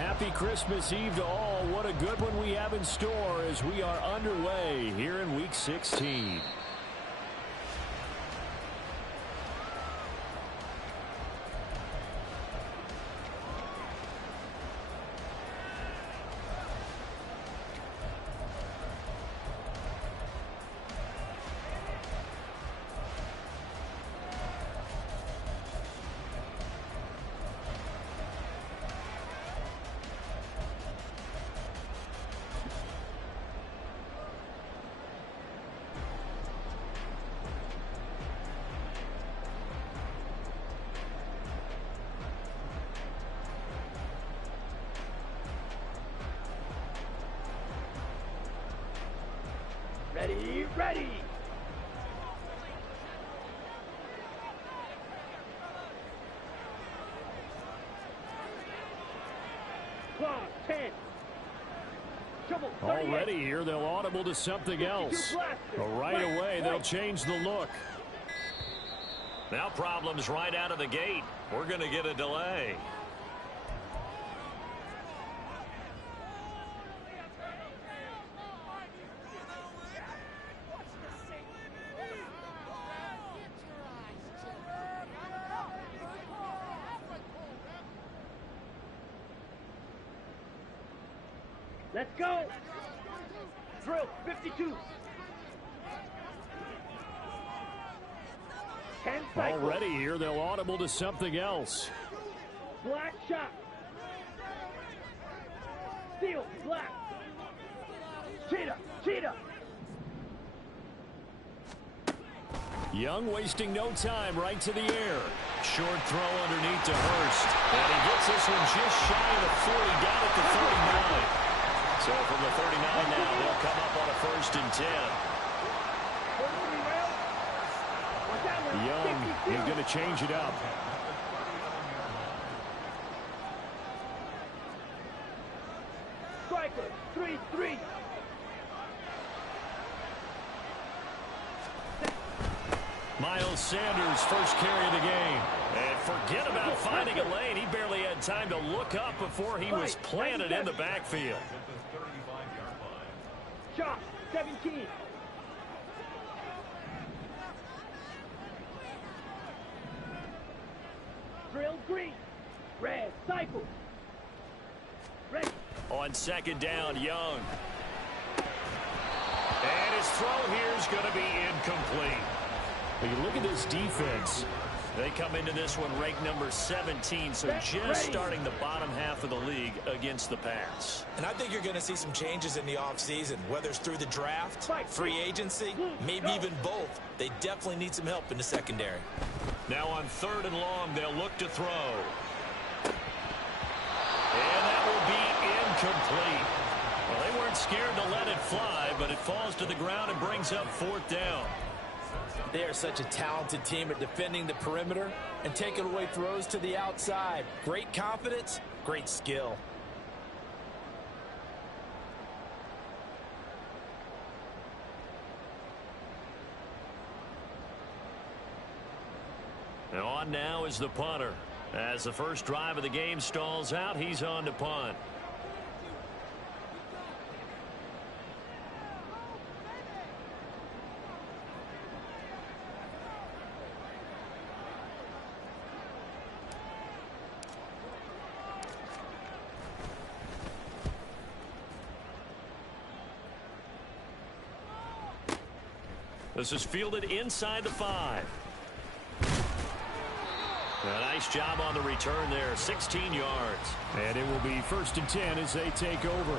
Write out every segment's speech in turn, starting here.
happy Christmas Eve to all. What a good one we have in store as we are underway here in Week 16. Ready! Clock 10. Already here, they'll audible to something else. Right away, they'll change the look. Now problems right out of the gate. We're going to get a delay. Let's go! Drill 52. 10 cycles. Already here, they'll audible to something else. Black shot. Steel, black. Cheetah. Young wasting no time, right to the air. Short throw underneath to Hurst. And he gets this one just shy of the 40, down at the 39. So from the 39 now, they'll come up on a 1st and 10. Young is going to change it up. Striker, 3-3. Miles Sanders, first carry of the game. And forget about finding a lane. He barely had time to look up before he was planted in the backfield. Shot, 17. Drill green. Red, cycle. Ready. On 2nd down, Young. And his throw here is going to be incomplete. But you look at this defense. They come into this one ranked number 17, so just starting the bottom half of the league against the pass. And I think you're going to see some changes in the offseason, whether it's through the draft, free agency, maybe even both. They definitely need some help in the secondary. Now on 3rd and long, they'll look to throw. And that will be incomplete. Well, they weren't scared to let it fly, but it falls to the ground and brings up 4th down. They are such a talented team at defending the perimeter and taking away throws to the outside. Great confidence, great skill. And on now is the punter. As the first drive of the game stalls out, he's on to punt. This is fielded inside the 5. A nice job on the return there, 16 yards. And it will be 1st and 10 as they take over.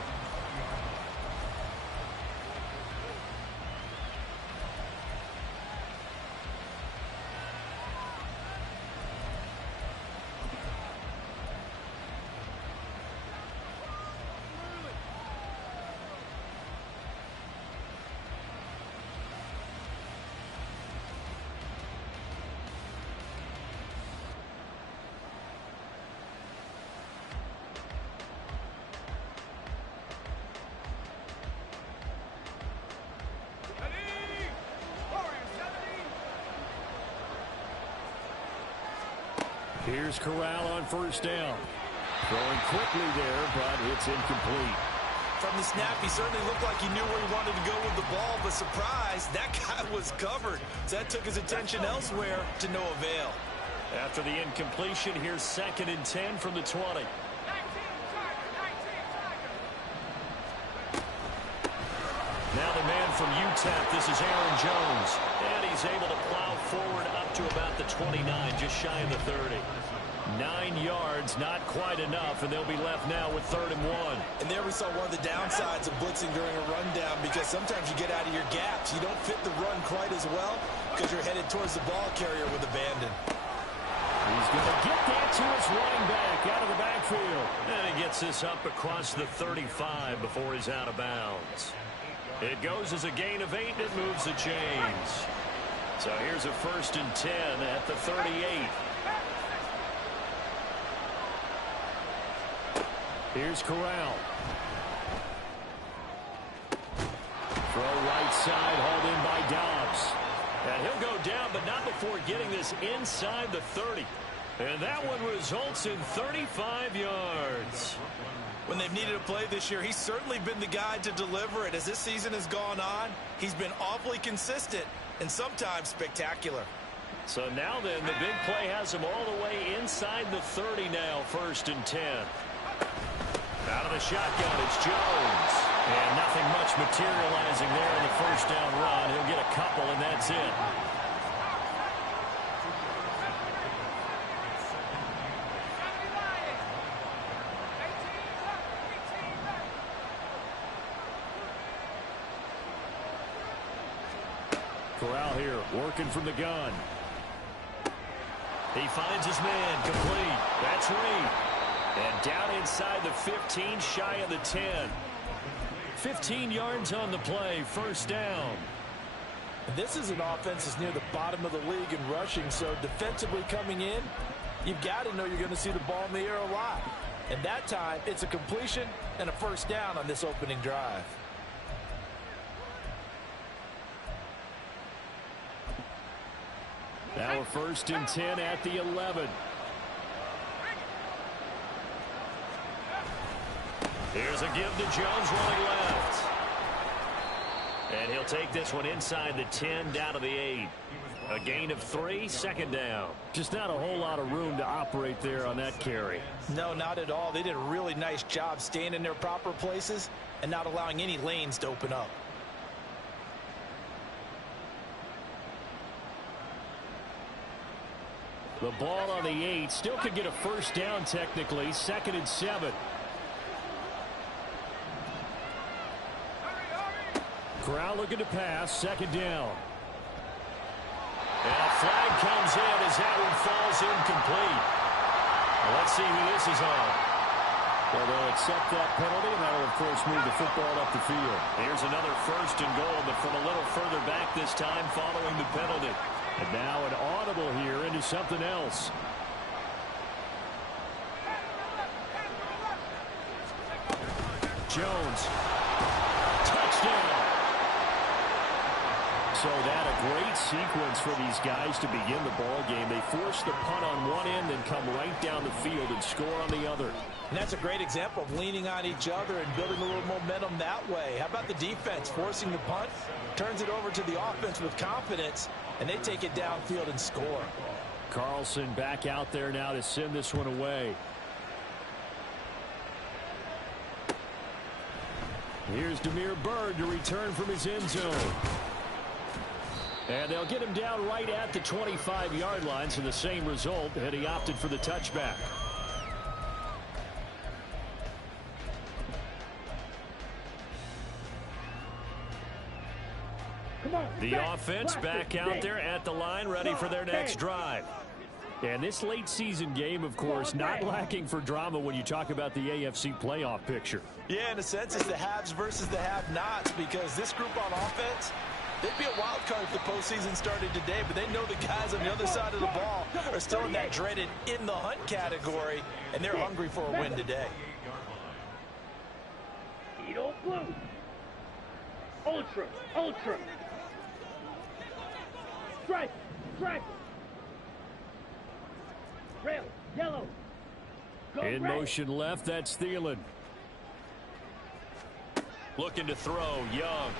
Here's Corral on 1st down. Throwing quickly there, but it's incomplete. From the snap, he certainly looked like he knew where he wanted to go with the ball, but surprise, that guy was covered. So that took his attention elsewhere to no avail. After the incompletion, here's 2nd and 10 from the 20. Now the man from UTEP, this is Aaron Jones. And he's able to plow forward up to about the 29, just shy of the 30. 9 yards, not quite enough, and they'll be left now with 3rd and 1. And there we saw one of the downsides of blitzing during a rundown, because sometimes you get out of your gaps. You don't fit the run quite as well because you're headed towards the ball carrier with abandon. He's going to get that to his running back out of the backfield. And he gets this up across the 35 before he's out of bounds. It goes as a gain of 8, and it moves the chains. So here's a 1st and 10 at the 38. Here's Corral. Throw right side, hauled in by Dobbs. And he'll go down, but not before getting this inside the 30. And that one results in 35 yards. When they've needed a play this year, he's certainly been the guy to deliver it. As this season has gone on, he's been awfully consistent and sometimes spectacular. So now then, the big play has him all the way inside the 30 now, 1st and 10. Out of the shotgun, it's Jones. And nothing much materializing there in the 1st down run. He'll get a couple, and that's it. Corral here, working from the gun. He finds his man, complete. That's Reed. And down inside the 15, shy of the 10. 15 yards on the play, 1st down. This is an offense that's near the bottom of the league in rushing, so defensively coming in, you've got to know you're going to see the ball in the air a lot. And that time, it's a completion and a 1st down on this opening drive. Now a 1st and 10 at the 11. Here's a give to Jones running left. And he'll take this one inside the 10 down to the 8. A gain of 3, 2nd down. Just not a whole lot of room to operate there on that carry. No, not at all. They did a really nice job staying in their proper places and not allowing any lanes to open up. The ball on the 8. Still could get a 1st down technically. 2nd and 7. Corral looking to pass. 2nd down. And a flag comes in as that one falls incomplete. Well, let's see who this is on. Well, they'll accept that penalty, and that will, of course, move the football up the field. Here's another 1st and goal, but from a little further back this time following the penalty. And now an audible here into something else. Jones. Touchdown. So that a great sequence for these guys to begin the ball game. They force the punt on one end, then come right down the field and score on the other. And that's a great example of leaning on each other and building a little momentum that way. How about the defense forcing the punt? Turns it over to the offense with confidence, and they take it downfield and score. Carlson back out there now to send this one away. Here's Damiere Byrd to return from his end zone. And they'll get him down right at the 25-yard line, so the same result, and he opted for the touchback. The offense back out there at the line, ready for their next drive. And this late season game, of course, not lacking for drama when you talk about the AFC playoff picture. Yeah, in a sense, it's the haves versus the have-nots, because this group on offense, they'd be a wild card if the postseason started today, but they know the guys on the other side of the ball are still in that dreaded in the hunt category, and they're hungry for a win today. Edo blue. Ultra, ultra. Stripe, stripe. Red, yellow. In motion left, that's Thielen. Looking to throw, Young.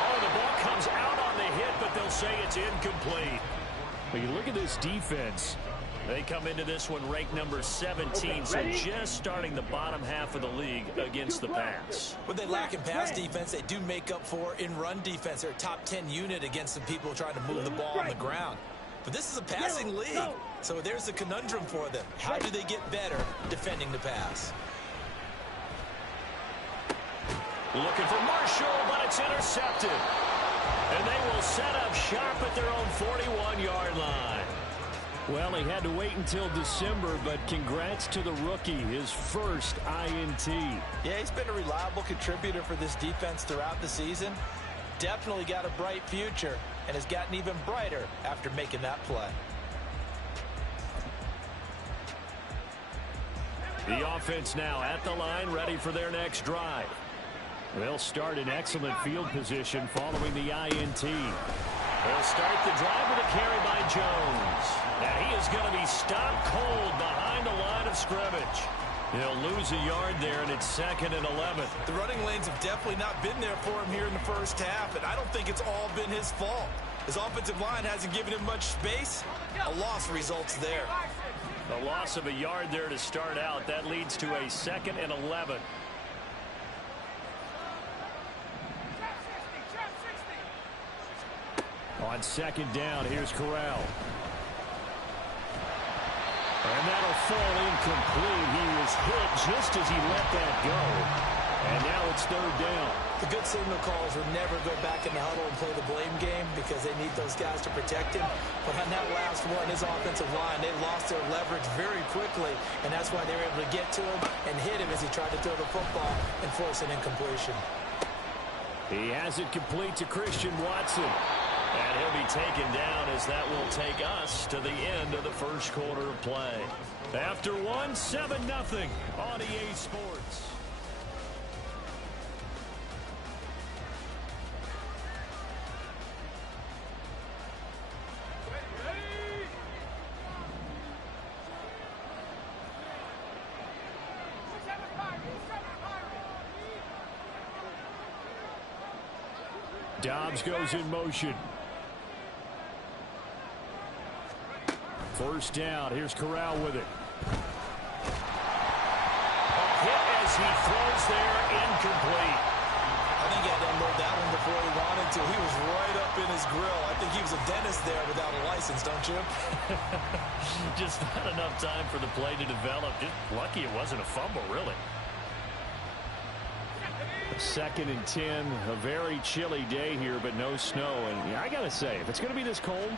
Oh, the ball comes out on the hit, but they'll say it's incomplete. But you look at this defense. They come into this one ranked number 17, so just starting the bottom half of the league against the pass. When they lack in pass defense, they do make up for in run defense. They're a top 10 unit against the people trying to move the ball on the ground. But this is a passing league, so there's a conundrum for them. How do they get better defending the pass? Looking for Marshall, but it's intercepted. And they will set up shop at their own 41-yard line. Well, he had to wait until December, but congrats to the rookie, his first INT. Yeah, he's been a reliable contributor for this defense throughout the season. Definitely got a bright future and has gotten even brighter after making that play. The offense now at the line, ready for their next drive. They'll start in excellent field position following the INT. They'll start the drive with a carry by Jones. Now he is going to be stopped cold behind the line of scrimmage. He'll lose a yard there, and it's 2nd and 11. The running lanes have definitely not been there for him here in the first half, and I don't think it's all been his fault. His offensive line hasn't given him much space. A loss results there. A loss of a yard there to start out. That leads to a 2nd and 11. On 2nd down, here's Corral. And that'll fall incomplete. He was hit just as he let that go. And now it's 3rd down. The good signal calls would never go back in the huddle and play the blame game because they need those guys to protect him. But on that last one, his offensive line, they lost their leverage very quickly, and that's why they were able to get to him and hit him as he tried to throw the football and force an incompletion. He has it complete to Christian Watson. And he'll be taken down as that will take us to the end of the first quarter of play. After one, 7-0 on EA Sports. Dobbs goes in motion. 1st down. Here's Corral with it. Hit as he throws there, incomplete. I think he had to unload that one before he wanted to. He was right up in his grill. I think he was a dentist there without a license, don't you? Just not enough time for the play to develop. Just lucky it wasn't a fumble, really. 2nd and 10. A very chilly day here, but no snow. And I got to say, if it's going to be this cold,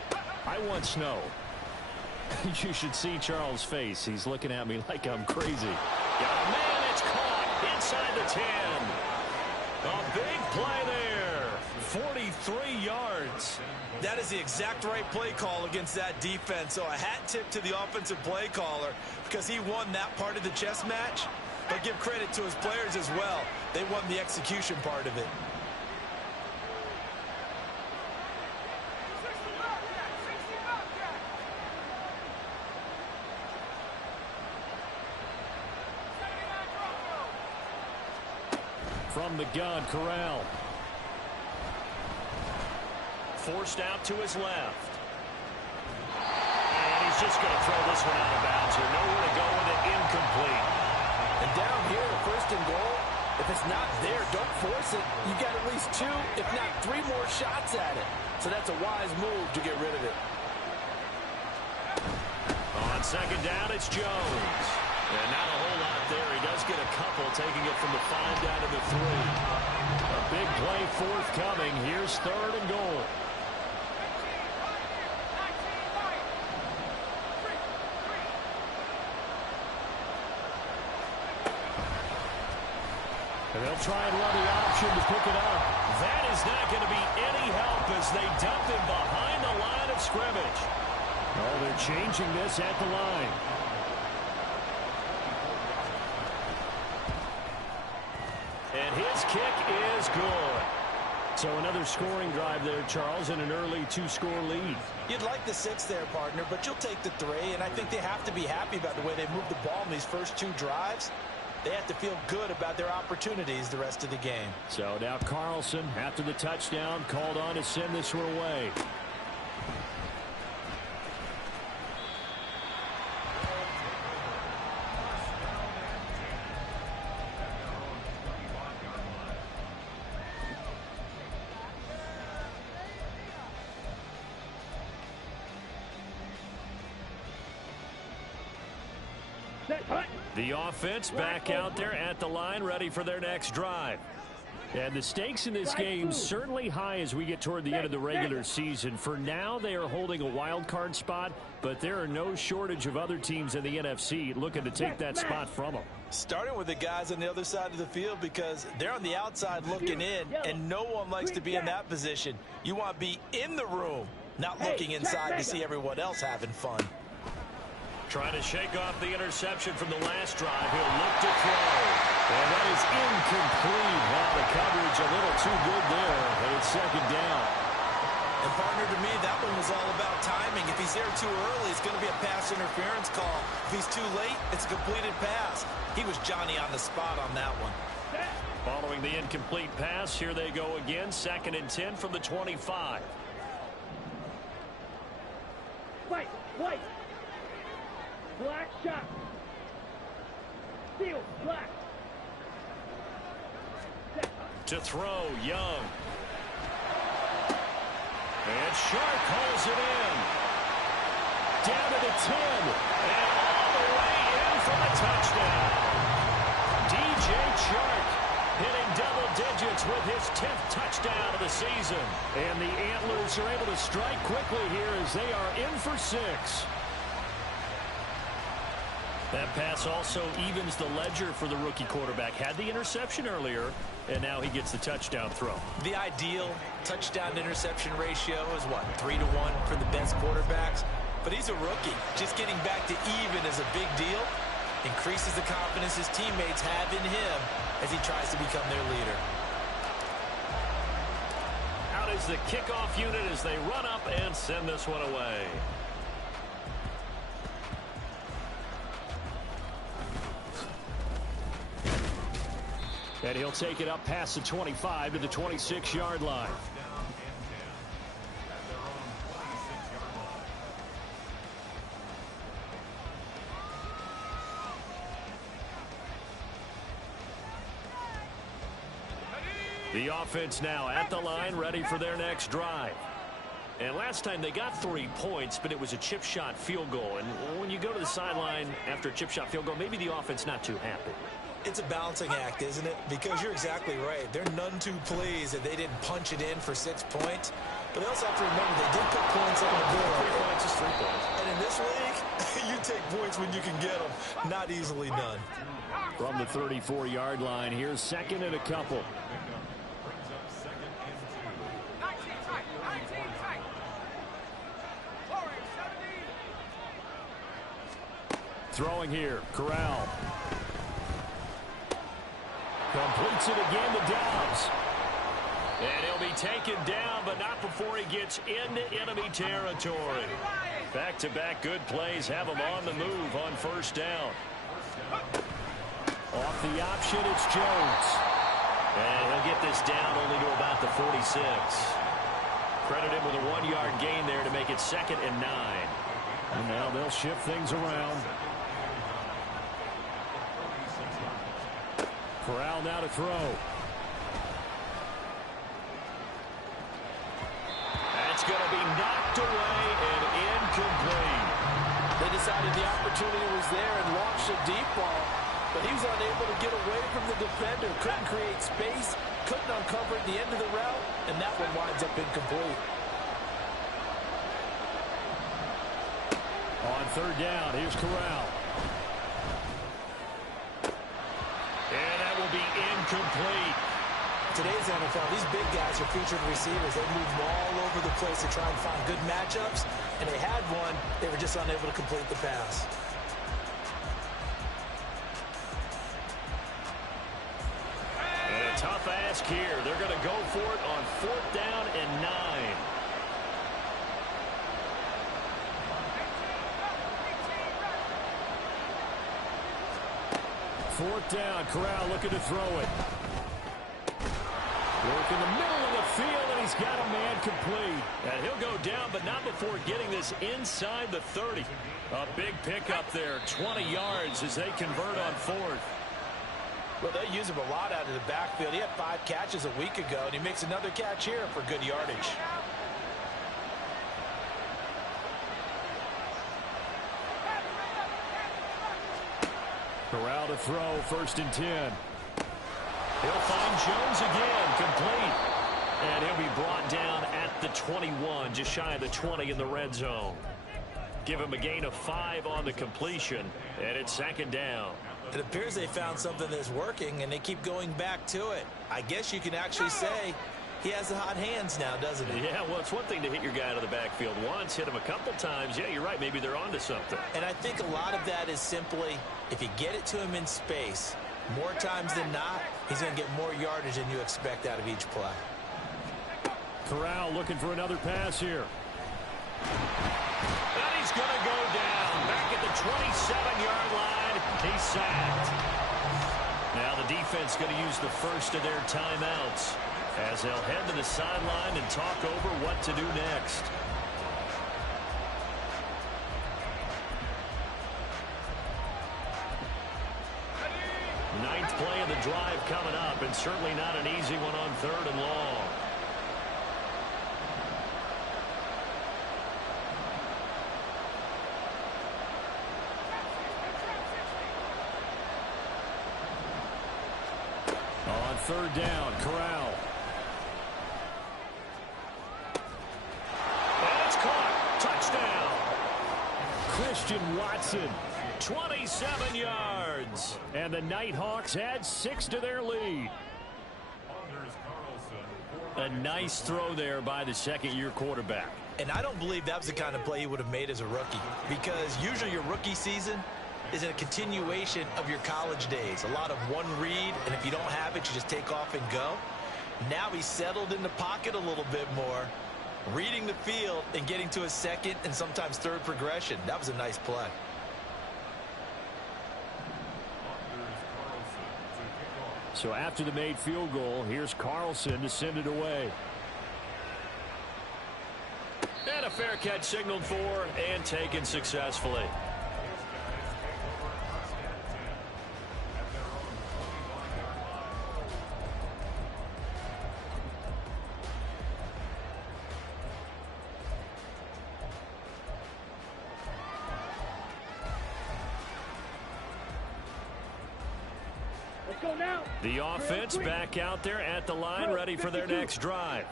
I want snow. You should see Charles' face. He's looking at me like I'm crazy. Got a man, it's caught inside the 10. A big play there. 43 yards. That is the exact right play call against that defense. So a hat tip to the offensive play caller because he won that part of the chess match. But give credit to his players as well. They won the execution part of it. From the gun, Corral. Forced out to his left. And he's just going to throw this one out of bounds here. Nowhere to go with it, incomplete. And down here, 1st and goal, if it's not there, don't force it. You got at least 2, if not 3 more shots at it. So that's a wise move to get rid of it. On 2nd down, it's Jones. And not a whole lot there. He does get a couple, taking it from the 5 down to the 3. A big play forthcoming. Here's 3rd and goal. And they'll try and run the option to pick it up. That is not going to be any help as they dump him behind the line of scrimmage. Oh, they're changing this at the line. And his kick is good. So another scoring drive there, Charles, and an early 2-score lead. You'd like the 6 there, partner, but you'll take the 3, and I think they have to be happy about the way they moved the ball in these first 2 drives. They have to feel good about their opportunities the rest of the game. So now Carlson, after the touchdown, called on to send this one away. The offense back out there at the line, ready for their next drive. And the stakes in this game certainly high as we get toward the end of the regular season. For now, they are holding a wild card spot, but there are no shortage of other teams in the NFC looking to take that spot from them. Starting with the guys on the other side of the field because they're on the outside looking in, and no one likes to be in that position. You want to be in the room, not looking inside to see everyone else having fun. Trying to shake off the interception from the last drive. He'll look to throw. And that is incomplete. Wow, the coverage a little too good there. And it's second down. And partner, to me, that one was all about timing. If he's there too early, it's going to be a pass interference call. If he's too late, it's a completed pass. He was Johnny on the spot on that one. Following the incomplete pass, here they go again. 2nd and 10 from the 25. White. Black shot. Steal. Black. To throw, Young. And Sharp hauls it in. Down to the 10. And all the way in for the touchdown. DJ Chark hitting double digits with his 10th touchdown of the season. And the Antlers are able to strike quickly here as they are in for 6. That pass also evens the ledger for the rookie quarterback. Had the interception earlier, and now he gets the touchdown throw. The ideal touchdown-interception ratio is, what, 3-to-1 for the best quarterbacks? But he's a rookie. Just getting back to even is a big deal. Increases the confidence his teammates have in him as he tries to become their leader. Out is the kickoff unit as they run up and send this one away. And he'll take it up past the 25 to the 26-yard line. The offense now at the line, ready for their next drive. And last time they got 3 points, but it was a chip shot field goal. And when you go to the sideline after a chip shot field goal, maybe the offense not too happy. It's a balancing act, isn't it? Because you're exactly right. They're none too pleased that they didn't punch it in for 6 points. But they also have to remember they did put points on the board. 3 points is 3 points. And in this league, you take points when you can get them. Not easily done. From the 34-yard line, here's 2nd and a couple. Throwing here, Corral. Completes it again to Dobbs. And he'll be taken down, but not before he gets into enemy territory. Back-to-back good plays have him on the move on 1st down. Off the option, it's Jones. And he'll get this down only to about the 46. Credit him with a 1-yard gain there to make it 2nd and 9. And now they'll shift things around. Corral now to throw. That's going to be knocked away and incomplete. They decided the opportunity was there and launched a deep ball, but he was unable to get away from the defender, couldn't create space, couldn't uncover at the end of the route, and that one winds up incomplete. On 3rd down, here's Corral. And that will be incomplete. Today's NFL, these big guys are featured receivers. They move all over the place to try and find good matchups, and they had one. They were just unable to complete the pass. And a Tough ask here. They're going to go for it on 4th down and 9. Fourth down. Corral looking to throw it. Work in the middle of the field, and he's got a man complete. And he'll go down, but not before getting this inside the 30. A big pickup there, 20 yards as they convert on 4th. Well, they use him a lot out of the backfield. He had 5 catches a week ago, and he makes another catch here for good yardage. Corral to throw, 1st and 10. He'll find Jones again, complete. And he'll be brought down at the 21, just shy of the 20 in the red zone. Give him a gain of 5 on the completion, and it's 2nd down. It appears they found something that's working, and they keep going back to it. I guess you can actually say he has the hot hands now, doesn't he? Yeah, well, it's one thing to hit your guy out of the backfield once, hit him a couple times. Yeah, you're right. Maybe they're onto something. And I think a lot of that is simply if you get it to him in space, more times than not, he's going to get more yardage than you expect out of each play. Corral looking for another pass here. And he's going to go down back at the 27-yard line. He's sacked. Now the defense going to use the first of their timeouts as they'll head to the sideline and talk over what to do next. Ninth play of the drive coming up, and certainly not an easy one on 3rd and long. On 3rd down, Corral. And it's caught. Touchdown. Christian Watson. 27 yards. And the Nighthawks add 6 to their lead. A nice throw there by the 2nd-year quarterback. And I don't believe that was the kind of play he would have made as a rookie, because usually your rookie season is a continuation of your college days. A lot of one read, and if you don't have it, you just take off and go. Now he's settled in the pocket a little bit more, reading the field and getting to a 2nd and sometimes 3rd progression. That was a nice play. So after the made field goal, here's Carlson to send it away. And a fair catch signaled for and taken successfully. Go now. The offense back out there at the line, ready for their next drive.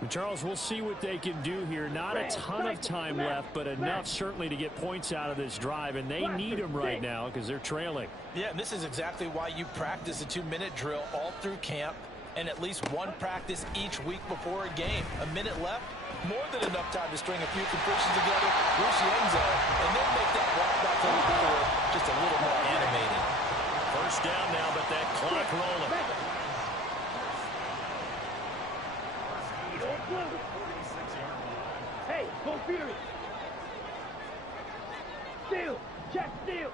And Charles, we'll see what they can do here. Not a ton of time left, but enough certainly to get points out of this drive, and they need them right now because they're trailing. Yeah, and this is exactly why you practice a 2-minute drill all through camp and at least one practice each week before a game. A minute left, more than enough time to string a few completions together, reach the end zone, and then make that walk back to the field just a little more animated. First down now, but that clock rolling. Hey, go Fury. Steal. Check steal.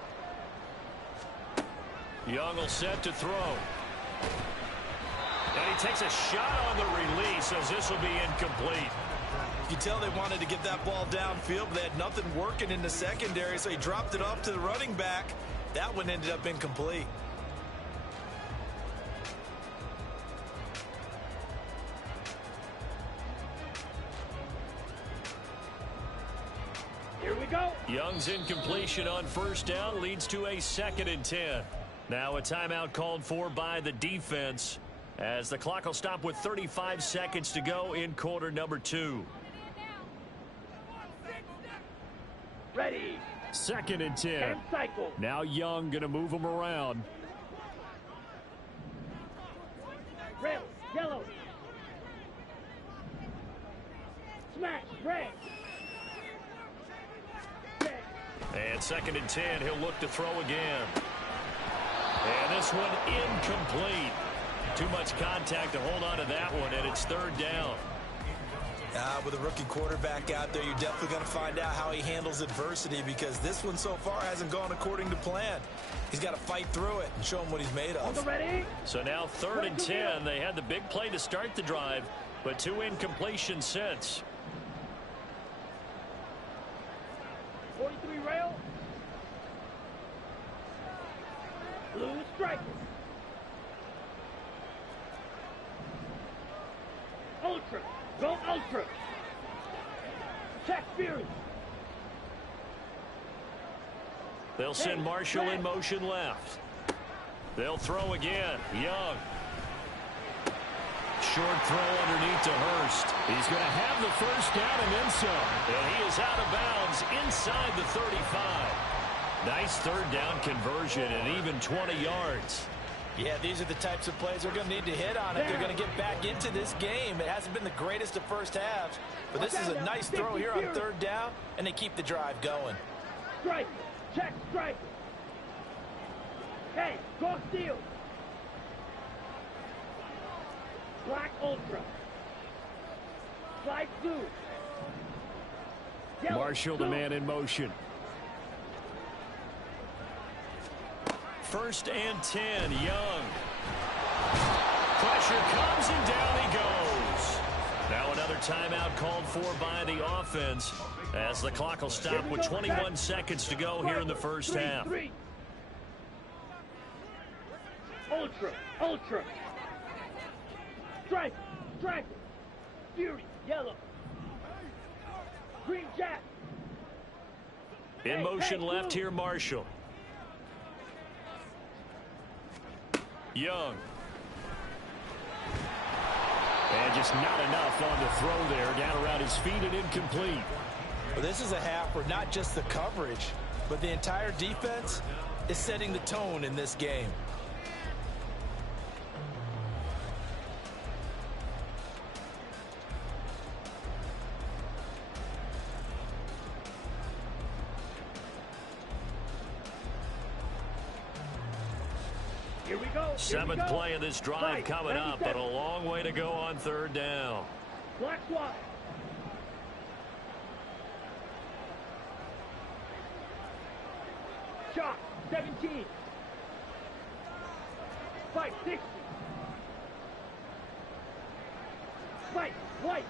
Young will set to throw. And he takes a shot on the release as this will be incomplete. You tell they wanted to get that ball downfield, but they had nothing working in the secondary, so he dropped it off to the running back. That one ended up incomplete. Here we go. Young's incompletion on first down leads to a 2nd and 10. Now a timeout called for by the defense as the clock will stop with 35 seconds to go in quarter number 2. Ready. 2nd and 10. Cycle. Now Young going to move them around. Red. Yellow. Smash. Red. And 2nd and 10, he'll look to throw again. And this one incomplete. Too much contact to hold on to that one, and it's third down. With a rookie quarterback out there, you're definitely going to find out how he handles adversity, because this one so far hasn't gone according to plan. He's got to fight through it and show him what he's made of. So now 3rd and 10. They had the big play to start the drive, but 2 incompletions since. 43 rail. Blue striker. Ultra. Go ultra. Check Fury. They'll send Marshall in motion left. They'll throw again. Young. Short throw underneath to Hurst. He's going to have the first down and then some. And he is out of bounds inside the 35. Nice third down conversion and even 20 yards. Yeah, these are the types of plays they're going to need to hit on if they're going to get back into this game. It hasn't been the greatest of first halves, but this is a nice throw here on 3rd down, and they keep the drive going. Strike. Check strike. Hey, go steal. Black ultra. Slide 2. Yellow, Marshall, the man in motion. 1st and 10. Young. Pressure comes and down he goes. Now another timeout called for by the offense, as the clock will stop with 21 seconds to go here in the first half. Ultra, ultra. Strike, strike. Fury, yellow. Green jack. In motion left here, Marshall. Young. And just not enough on the throw there. Down around his feet and incomplete. Well, this is a half where not just the coverage, but the entire defense is setting the tone in this game. Here we go. 7th play of this drive coming up, but a long way to go on 3rd down. Black swat. Shot 17. Fight 60. Fight white.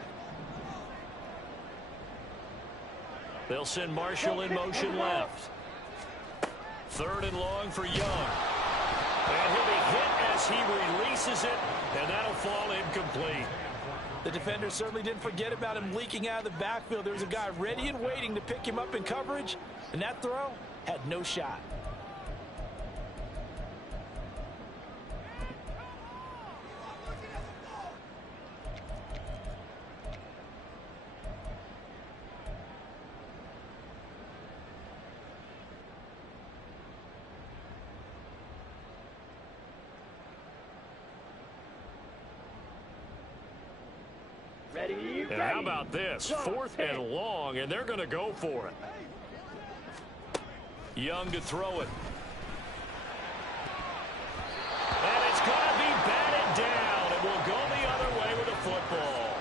They'll send Marshall in motion left. 3rd and long for Young. And he'll be hit as he releases it, and that'll fall incomplete. The defender certainly didn't forget about him leaking out of the backfield. There was a guy ready and waiting to pick him up in coverage, and that throw had no shot. Ready, And how about this? 4th and long, and they're going to go for it. Young to throw it. And it's going to be batted down. It will go the other way with the football.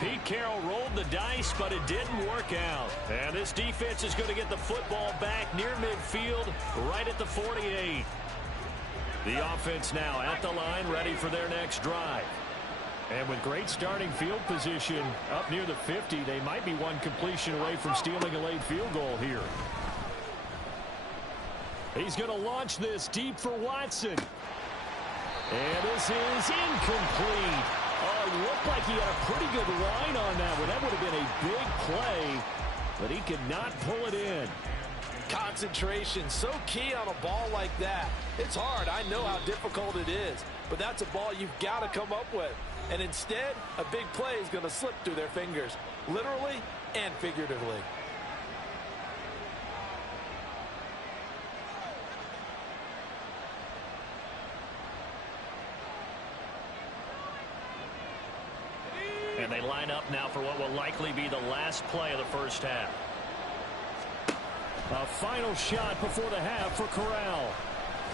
Pete Carroll rolled the dice, but it didn't work out. And this defense is going to get the football back near midfield, right at the 48. The offense now at the line, ready for their next drive. And with great starting field position up near the 50, they might be one completion away from stealing a late field goal here. He's going to launch this deep for Watson. And this is incomplete. Oh, it looked like he had a pretty good line on that one. That would have been a big play, but he could not pull it in. Concentration, so key on a ball like that. It's hard. I know how difficult it is, but that's a ball you've got to come up with. And instead, a big play is going to slip through their fingers, literally and figuratively. And they line up now for what will likely be the last play of the first half. A final shot before the half for Corral.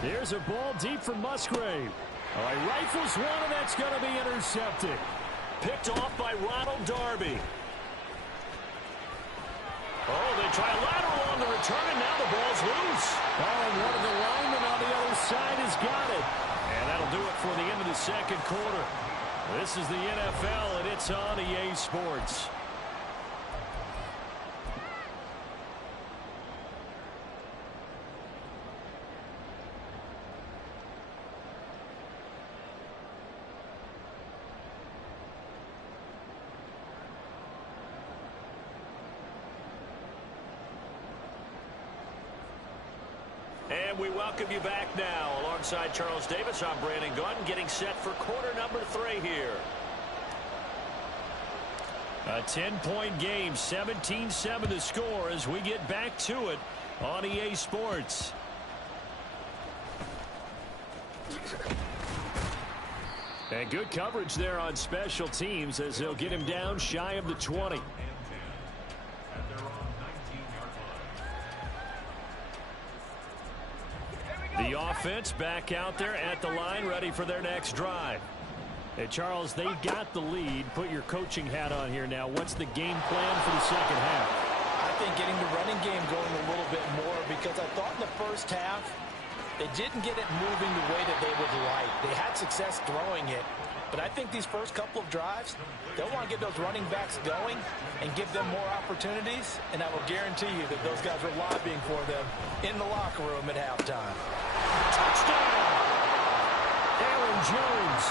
There's a ball deep from Musgrave. Oh, he rifles one, and that's going to be intercepted. Picked off by Ronald Darby. Oh, they try a lateral on the return, and now the ball's loose. Oh, and one of the linemen on the other side has got it. And that'll do it for the end of the second quarter. This is the NFL, and it's on EA Sports. And we welcome you back now. Alongside Charles Davis, I'm Brandon Gunn, getting set for quarter number 3 here. A 10-point game, 17-7 the score as we get back to it on EA Sports. And good coverage there on special teams as they'll get him down shy of the 20. The offense back out there at the line, ready for their next drive. Hey, Charles, they've got the lead. Put your coaching hat on here now. What's the game plan for the second half? I think getting the running game going a little bit more, because I thought in the first half they didn't get it moving the way that they would like. They had success throwing it, but I think these first couple of drives, they'll want to get those running backs going and give them more opportunities, and I will guarantee you that those guys were lobbying for them in the locker room at halftime. Touchdown! Aaron Jones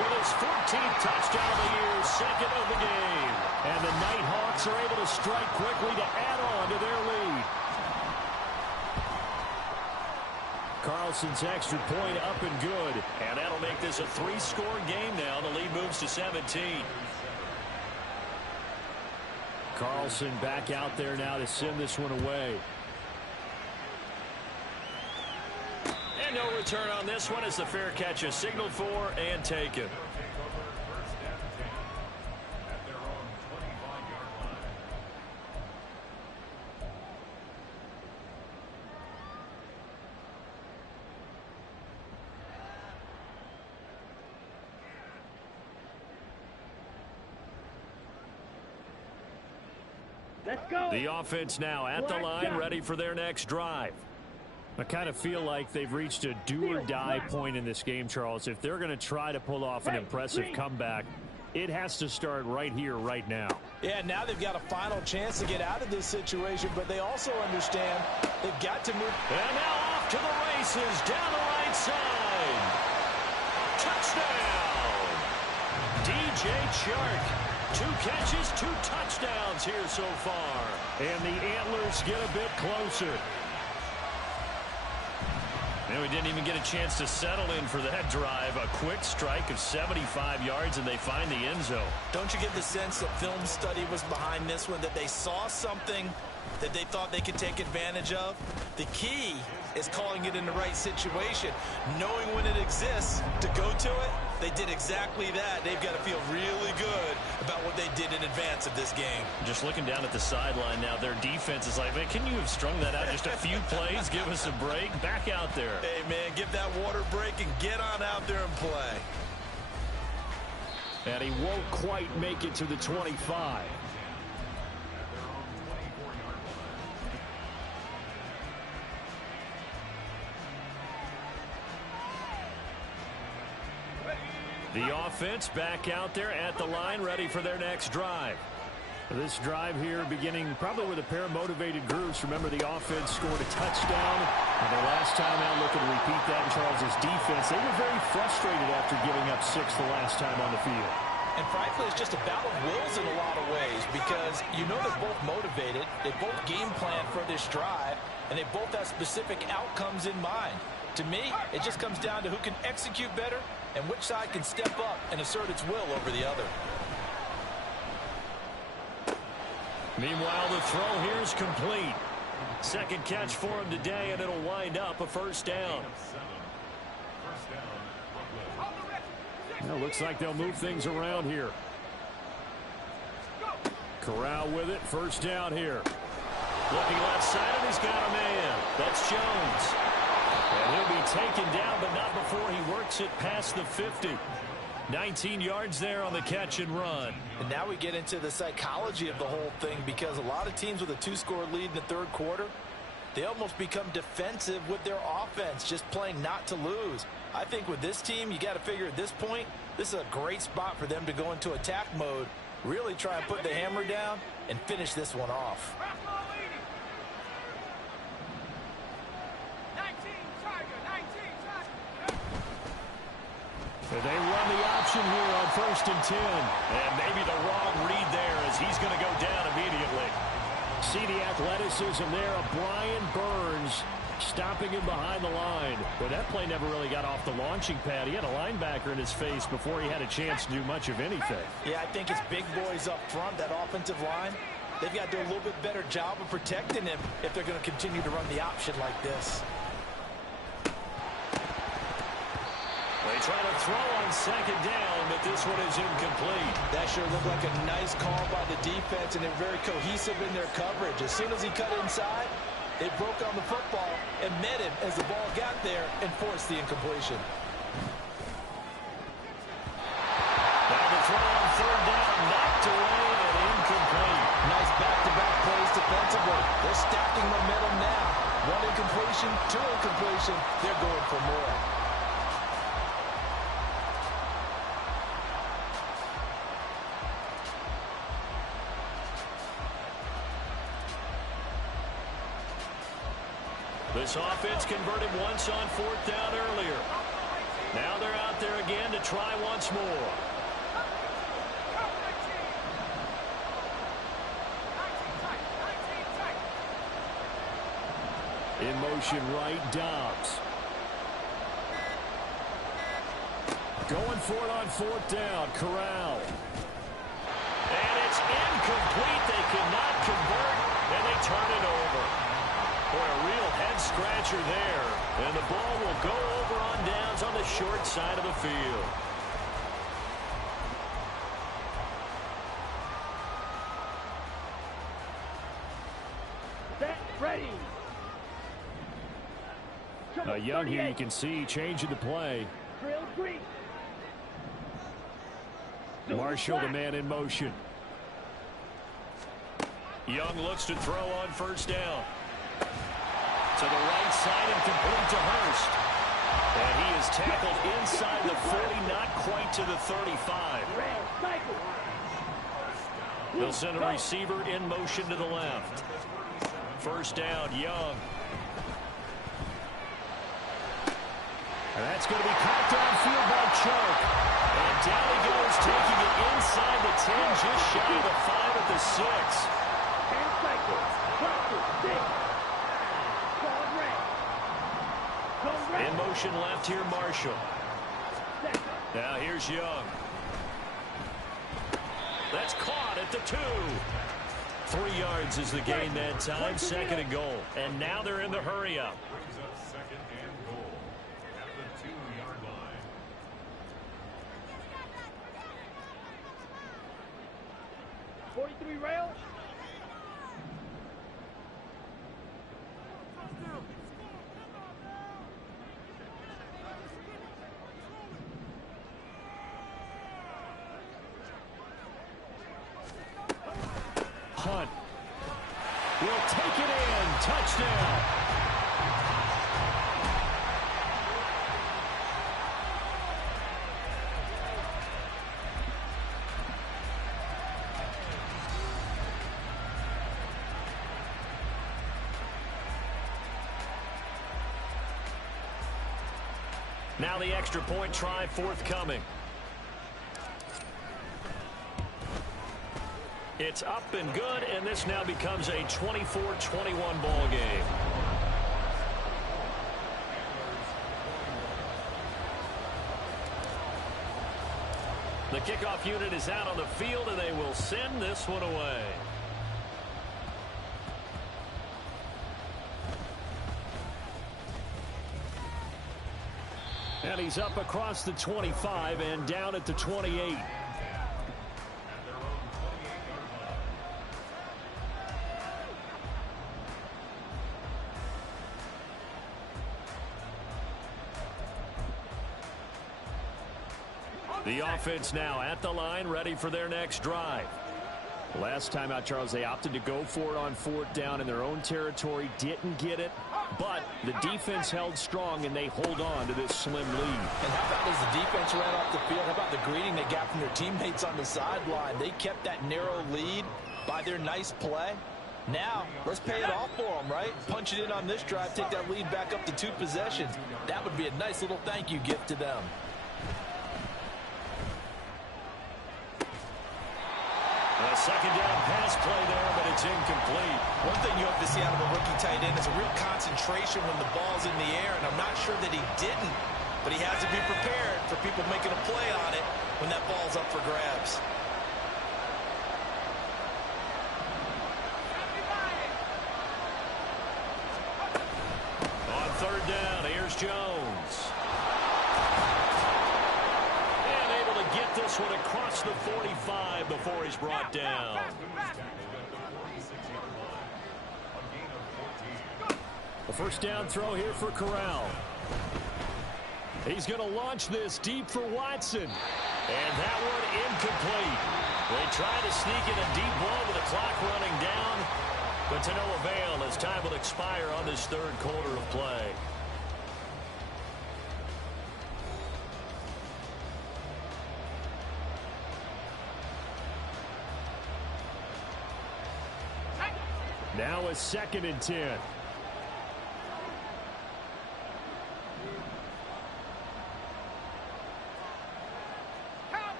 with his 14th touchdown of the year, second of the game. And the Nighthawks are able to strike quickly to add on to their lead. Carlson's extra point up and good. And that'll make this a 3-score game now. The lead moves to 17. Carlson back out there now to send this one away. And no return on this one as the fair catch is signaled for and taken. Let's go. The offense now at the line, ready for their next drive. I kind of feel like they've reached a do-or-die point in this game, Charles. If they're going to try to pull off an impressive comeback, it has to start right here, right now. Yeah, now they've got a final chance to get out of this situation, but they also understand they've got to move. And now off to the races down the right side. Touchdown! DJ Chark. 2 catches, 2 touchdowns here so far. And the Antlers get a bit closer. And we didn't even get a chance to settle in for that drive. A quick strike of 75 yards, and they find the end zone. Don't you get the sense that film study was behind this one, that they saw something that they thought they could take advantage of? The key is calling it in the right situation, knowing when it exists to go to it. They did exactly that. They've got to feel really good about what they did in advance of this game. Just looking down at the sideline now, their defense is like, man, can you have strung that out just a few plays? Give us a break. Back out there. Hey, man, give that water break and get on out there and play. And he won't quite make it to the 25. The offense back out there at the line, ready for their next drive. This drive here beginning probably with a pair of motivated groups. Remember, the offense scored a touchdown. And the last time out, looking to repeat that in Charles's defense. They were very frustrated after giving up 6 the last time on the field. And frankly, it's just a battle of wills in a lot of ways, because you know they're both motivated. They both game plan for this drive, and they both have specific outcomes in mind. To me, it just comes down to who can execute better and which side can step up and assert its will over the other. Meanwhile, the throw here is complete. Second catch for him today, and it'll wind up a first down. Well, looks like they'll move things around here. Corral with it. First down here. Looking left side, and he's got a man. That's Jones. He'll be taken down, but not before he works it past the 50. 19 yards there on the catch and run. And now we get into the psychology of the whole thing, because a lot of teams with a 2-score lead in the third quarter, they almost become defensive with their offense, just playing not to lose. I think with this team, you got to figure at this point, this is a great spot for them to go into attack mode, really try and put the hammer down and finish this one off. They run the option here on 1st and 10. And maybe the wrong read there, as he's going to go down immediately. See the athleticism there of Brian Burns stopping him behind the line. But that play never really got off the launching pad. He had a linebacker in his face before he had a chance to do much of anything. Yeah, I think it's big boys up front, that offensive line. They've got to do a little bit better job of protecting him if they're going to continue to run the option like this. They try to throw on 2nd down, but this one is incomplete. That sure looked like a nice call by the defense, and they're very cohesive in their coverage. As soon as he cut inside, they broke on the football and met him as the ball got there and forced the incompletion. Now the throw on 3rd down, knocked away and incomplete. Nice back-to-back plays defensively. They're stacking momentum now. 1 incompletion, 2 incompletion. They're going for more. This offense converted once on 4th down earlier. Now they're out there again to try once more. In motion right, Dobbs. Going for it on 4th down, Corral. And it's incomplete. They cannot convert, and they turn it over. Boy, a real head-scratcher there. And the ball will go over on downs on the short side of the field. Set, ready. Young here, you can see, changing the play. Drill 3. Marshall, the man in motion. Young looks to throw on 1st down. To the right side and complete to Hurst. And he is tackled inside the 40, not quite to the 35. They'll send a receiver in motion to the left. 1st down, Young. And that's going to be caught downfield by Chuck. And down he goes, taking it inside the 10, just shy of the 5 at the 6. 10 seconds. 6. In motion left here, Marshall. Now here's Young. That's caught at the 2. 3 yards is the gain that time, 2nd and goal. And now they're in the hurry-up. 43 rail. Hunt will take it in. Touchdown. Now the extra point try forthcoming. It's up and good, and this now becomes a 24-21 ball game. The kickoff unit is out on the field, and they will send this one away. And he's up across the 25 and down at the 28. The offense now at the line, ready for their next drive. Last time out, Charles, they opted to go for it on 4th down in their own territory. Didn't get it, but the defense held strong, and they hold on to this slim lead. And how about as the defense ran off the field, how about the greeting they got from their teammates on the sideline? They kept that narrow lead by their nice play. Now, let's pay it off for them, right? Punch it in on this drive, take that lead back up to 2 possessions. That would be a nice little thank you gift to them. A second down pass play there, but it's incomplete. One thing you have to see out of a rookie tight end is a real concentration when the ball's in the air, and I'm not sure that he didn't, but he has to be prepared for people making a play on it when that ball's up for grabs. On 3rd down, here's Jones. And able to get this one across the 45 before he's brought down. The first down throw here for Corral. He's going to launch this deep for Watson. And that one incomplete. They try to sneak in a deep ball with the clock running down, but to no avail as time will expire on this 3rd quarter of play. Now a 2nd and 10.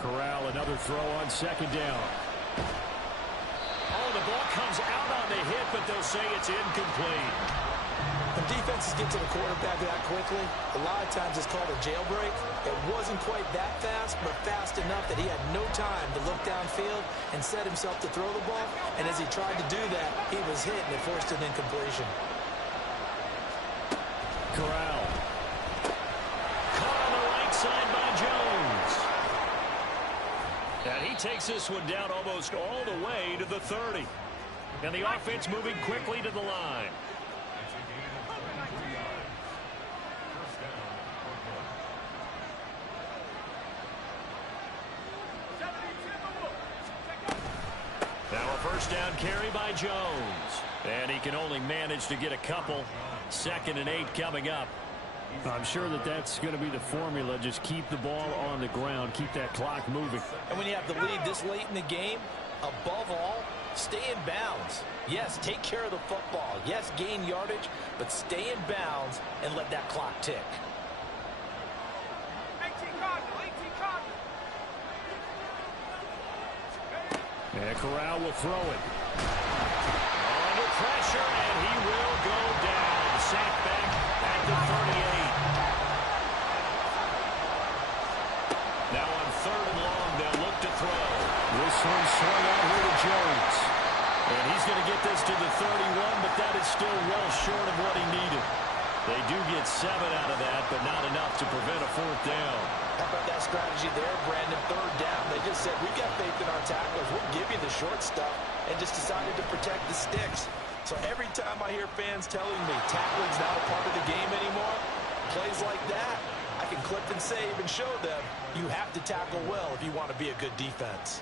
Corral, another throw on 2nd down. Oh, the ball comes out on the hit, but they'll say it's incomplete. When defenses get to the quarterback that quickly, a lot of times it's called a jailbreak. It wasn't quite that fast, but fast enough that he had no time to look downfield and set himself to throw the ball. And as he tried to do that, he was hit and it forced an incompletion. Corral. Caught on the right side by Jones. And he takes this one down almost all the way to the 30. And the offense moving quickly to the line. Now a first down carry by Jones. And he can only manage to get a couple. 2nd and 8 coming up. I'm sure that that's going to be the formula. Just keep the ball on the ground. Keep that clock moving. And when you have the lead this late in the game, above all, stay in bounds. Yes, take care of the football. Yes, gain yardage, but stay in bounds and let that clock tick. And Corral will throw it. Under pressure, and he will go down. Sacked back at the 38. Now on 3rd and long, they'll look to throw. This one swung out here to Jones. And he's going to get this to the 31, but that is still well short of what he needed. They do get 7 out of that, but not enough to prevent a 4th down. How about that strategy there, Brandon? 3rd down. They just said, we got faith in our tacklers. We'll give you the short stuff, and just decided to protect the sticks. So every time I hear fans telling me tackling's not a part of the game anymore, plays like that, I can clip and save and show them you have to tackle well if you want to be a good defense.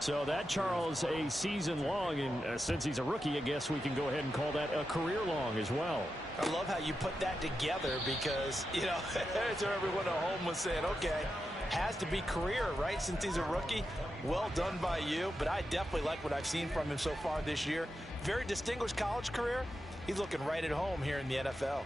So that, Charles, a season long, and since he's a rookie, I guess we can go ahead and call that a career long as well. I love how you put that together because, you know, that's where everyone at home was saying, okay, has to be career, right, since he's a rookie. Well done by you, but I definitely like what I've seen from him so far this year. Very distinguished college career. He's looking right at home here in the NFL.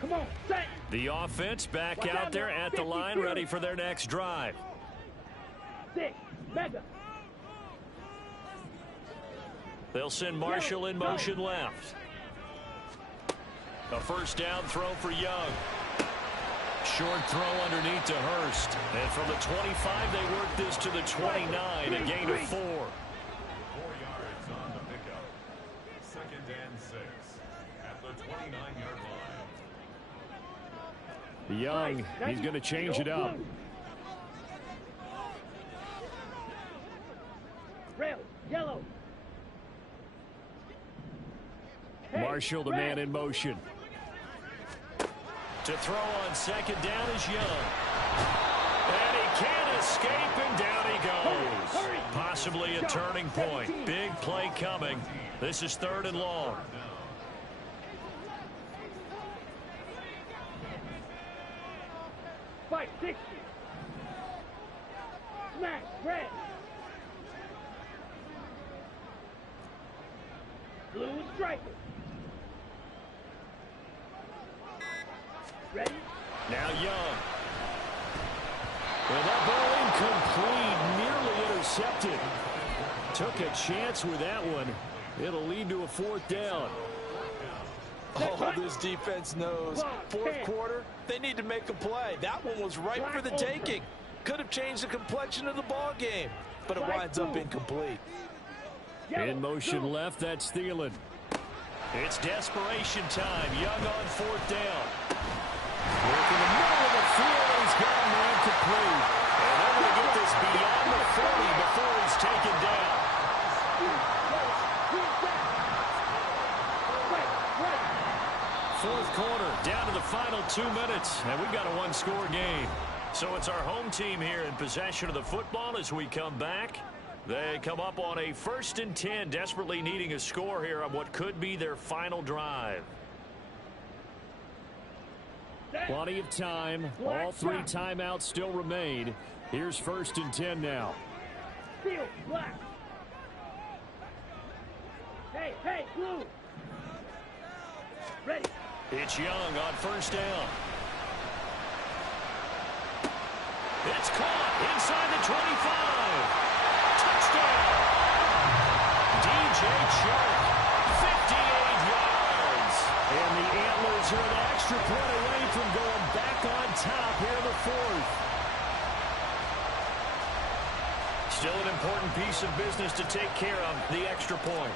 Come on, set. The offense back out there at the line, ready for their next drive. 6, mega. They'll send Marshall in motion left. A first down throw for Young. Short throw underneath to Hurst. And from the 25, they work this to the 29, a gain of 4. 4 yards on the pickup. 2nd and 6. Young, he's going to change it up. Red, yellow. Marshall, the man in motion. To throw on second down is Young. And he can't escape, and down he goes. Possibly a turning point. Big play coming. This is 3rd and long. Fight 60. Smash, red. Blue striker. Ready? Now Young. And that ball incomplete, nearly intercepted. Took a chance with that one. It'll lead to a 4th down. Oh, this defense knows. 4th quarter, they need to make a play. That one was right for the taking. Could have changed the complexion of the ball game, but it winds up incomplete. In motion left, that's Thielen. It's desperation time. Young on 4th down. Work in the middle of the field, he's got an incomplete. And they're going to get this beyond the 40 before he's taken down. 4th quarter, down to the final 2 minutes, and we've got a 1-score game. So it's our home team here in possession of the football as we come back. They come up on a 1st and 10, desperately needing a score here on what could be their final drive. Plenty of time. All 3 timeouts still remain. Here's 1st and 10 now. Field, black. Hey, hey, blue. Ready. It's Young on 1st down. It's caught inside the 25. Touchdown. DJ Chark, 58 yards. And the Antlers are an extra point away from going back on top here in the 4th. Still an important piece of business to take care of, the extra point.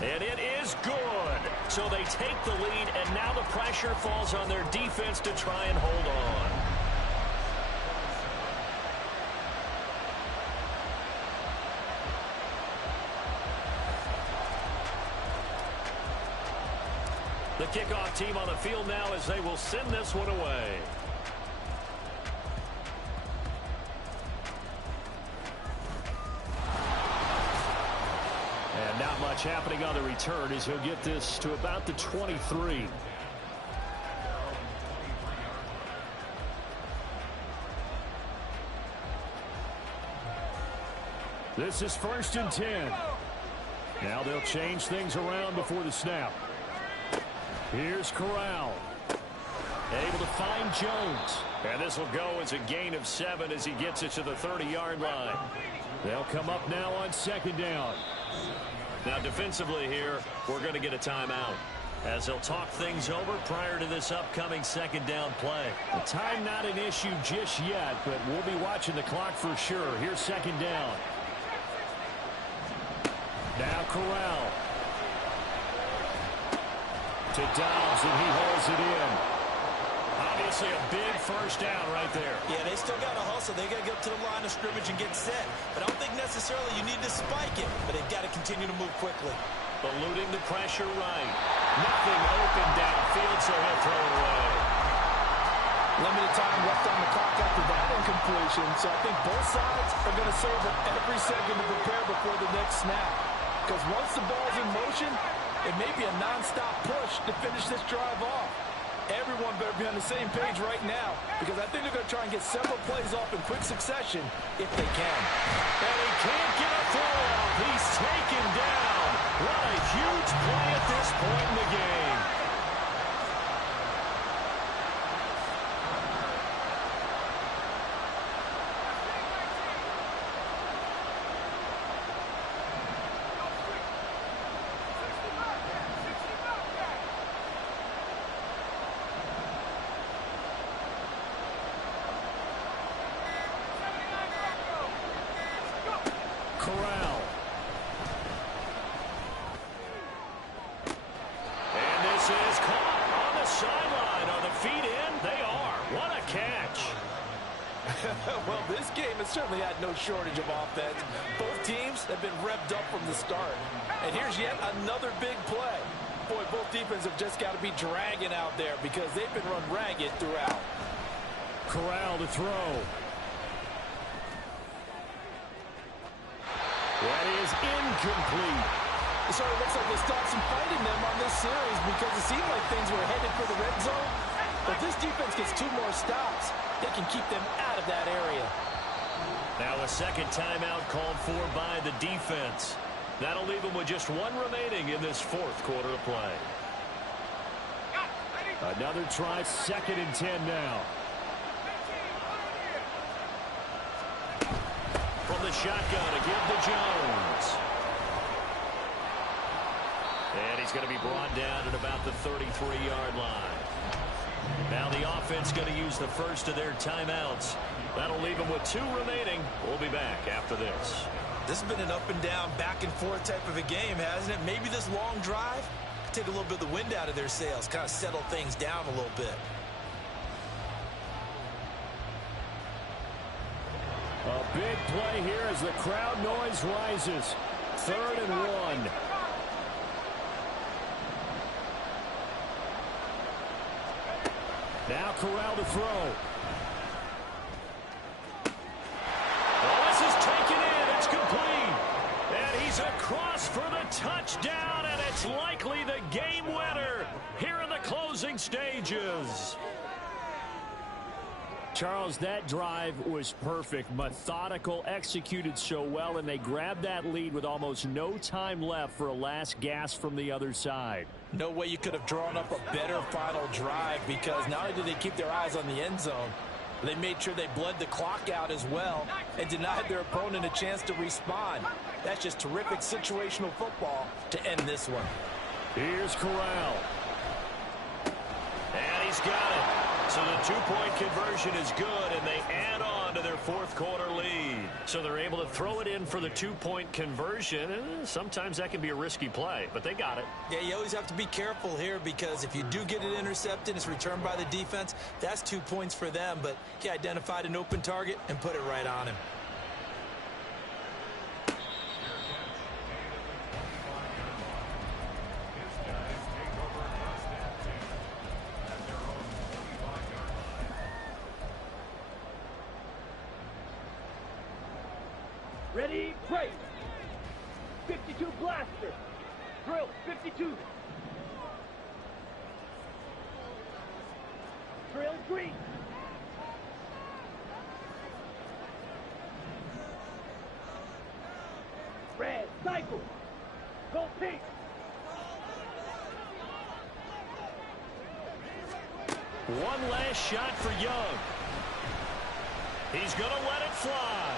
And it is good. So they take the lead, and now the pressure falls on their defense to try and hold on. The kickoff team on the field now as they will send this one away. And not much happening on the return as he'll get this to about the 23. This is 1st and 10. Now they'll change things around before the snap. Here's Corral. Able to find Jones. And this will go as a gain of 7 as he gets it to the 30-yard line. They'll come up now on 2nd down. Now defensively here, we're going to get a timeout as they'll talk things over prior to this upcoming 2nd down play. The time not an issue just yet, but we'll be watching the clock for sure. Here's 2nd down. Now Corral. To Dobbs, and he holds it in. Obviously a big 1st down right there. Yeah, they still got to hustle. They got to get up to the line of scrimmage and get set. But I don't think necessarily you need to spike it, but they've got to continue to move quickly. Eluding the pressure right. Nothing open downfield, so he'll throw it away. Limited time left on the clock after that incompletion, so I think both sides are going to save every second to prepare before the next snap. Because once the ball's in motion, it may be a non-stop push to finish this drive off. Everyone better be on the same page right now, because I think they're going to try and get several plays off in quick succession if they can. And he can't get a throw off. He's taken down. What a huge play at this point in the game. Corral. And this is caught on Well, this game has certainly had no shortage of offense. Both teams have been revved up from the start. And here's yet another big play. Boy, both defenses have just got to be dragging out there because they've been run ragged throughout. Corral to throw. That is incomplete. It sort of looks like they stopped some fighting them on this series because it seemed like things were headed for the red zone. But this defense gets 2 more stops. They can keep them out of that area. Now a second timeout called for by the defense. That'll leave them with just 1 remaining in this 4th quarter of play. Another try, 2nd and 10 now. From the shotgun to give to Jones. And he's going to be brought down at about the 33-yard line. Now the offense going to use the first of their timeouts. That'll leave them with 2 remaining. We'll be back after this. This has been an up and down, back and forth type of a game, hasn't it? Maybe this long drive could take a little bit of the wind out of their sails, kind of settle things down a little bit. A big play here as the crowd noise rises. 3rd and 1. Now Corral to throw. Well, this is taken in. It's complete. And he's across for the touchdown, and it's likely the game winner here in the closing stages. Charles, that drive was perfect. Methodical, executed so well, and they grabbed that lead with almost no time left for a last gasp from the other side. No way you could have drawn up a better final drive because not only did they keep their eyes on the end zone, they made sure they bled the clock out as well and denied their opponent a chance to respond. That's just terrific situational football to end this one. Here's Corral. And he's got it. So the 2-point conversion is good, and they add on to their 4th quarter lead. So they're able to throw it in for the 2-point conversion, and sometimes that can be a risky play, but they got it. Yeah, you always have to be careful here because if you do get it intercepted, it's returned by the defense, that's 2 points for them, but he identified an open target and put it right on him. Ready, break. 52 blaster. Drill, 52. Drill, green. Red, cycle. Go pink. One last shot for Young. He's going to let it fly.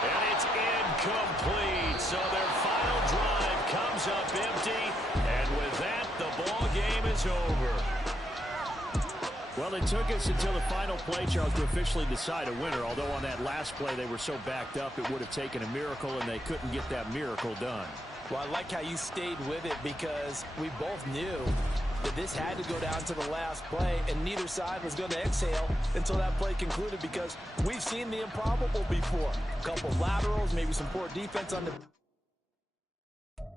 And it's incomplete. So their final drive comes up empty. And with that, the ball game is over. Well, it took us until the final play, Charles, to officially decide a winner. Although on that last play they were so backed up, it would have taken a miracle, and they couldn't get that miracle done. Well, I like how you stayed with it because we both knew that this had to go down to the last play, and neither side was going to exhale until that play concluded because we've seen the improbable before. A couple laterals, maybe some poor defense on the